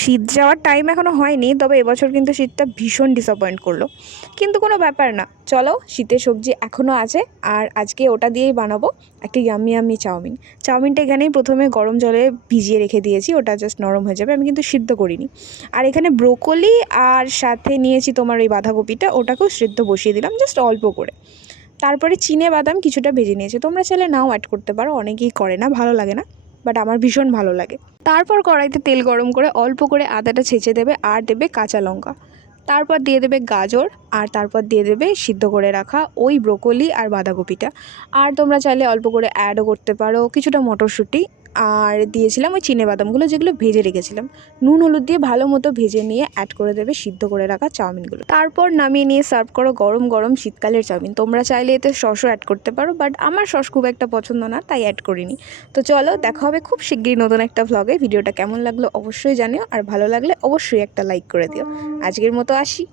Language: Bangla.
শীত যাওয়ার টাইম এখনও হয়নি, তবে এবছর কিন্তু শীতটা ভীষণ ডিসঅ্যাপয়েন্ট করলো। কিন্তু কোনো ব্যাপার না, চলো শীতের সবজি এখনও আছে আর আজকে ওটা দিয়েই বানাবো একটা ইয়াম্মি ইয়াম্মি চাউমিন। চাউমিনটা এখানেই প্রথমে গরম জলে ভিজিয়ে রেখে দিয়েছি, ওটা জাস্ট নরম হয়ে যাবে, আমি কিন্তু সিদ্ধ করিনি। আর এখানে ব্রোকলি আর সাথে নিয়েছি তোমার ওই বাঁধাকপিটা, ওটাকেও সিদ্ধ বসিয়ে দিলাম জাস্ট অল্প করে। তারপরে চিনে বাদাম কিছুটা ভেজে নিয়েছি, তোমরা চাইলে নাও অ্যাড করতে পারো, অনেকেই করে না, ভালো লাগে না, বাট আমার ভীষণ ভালো লাগে। তারপর কড়াইতে তেল গরম করে অল্প করে আদাটা ছেঁচে দেবে আর দেবে কাঁচা লঙ্কা। তারপর দিয়ে দেবে গাজর আর তারপর দিয়ে দেবে সিদ্ধ করে রাখা ওই ব্রোকলি আর বাঁধাকপিটা। আর তোমরা চাইলে অল্প করে অ্যাডও করতে পারো কিছুটা মটরশুঁটি। আর দিয়েছিলাম ওই চিনেবাদামগুলো যেগুলো ভেজে রেখেছিলাম। নুন হলুদ দিয়ে ভালো মতো ভেজে নিয়ে অ্যাড করে দেবে সিদ্ধ করে রাখা চাউমিনগুলো। তারপর নামিয়ে নিয়ে সার্ভ করো গরম গরম শীতকালের চাউমিন। তোমরা চাইলে এতে সসও অ্যাড করতে পারো, বাট আমার সস খুব একটা পছন্দ না, তাই অ্যাড করিনি। তো চলো দেখা হবে খুব শিগগিরই নতুন একটা ভ্লগে। ভিডিওটা কেমন লাগলো অবশ্যই জানিও, আর ভালো লাগলে অবশ্যই একটা লাইক করে দিও। আজকের মতো আসি।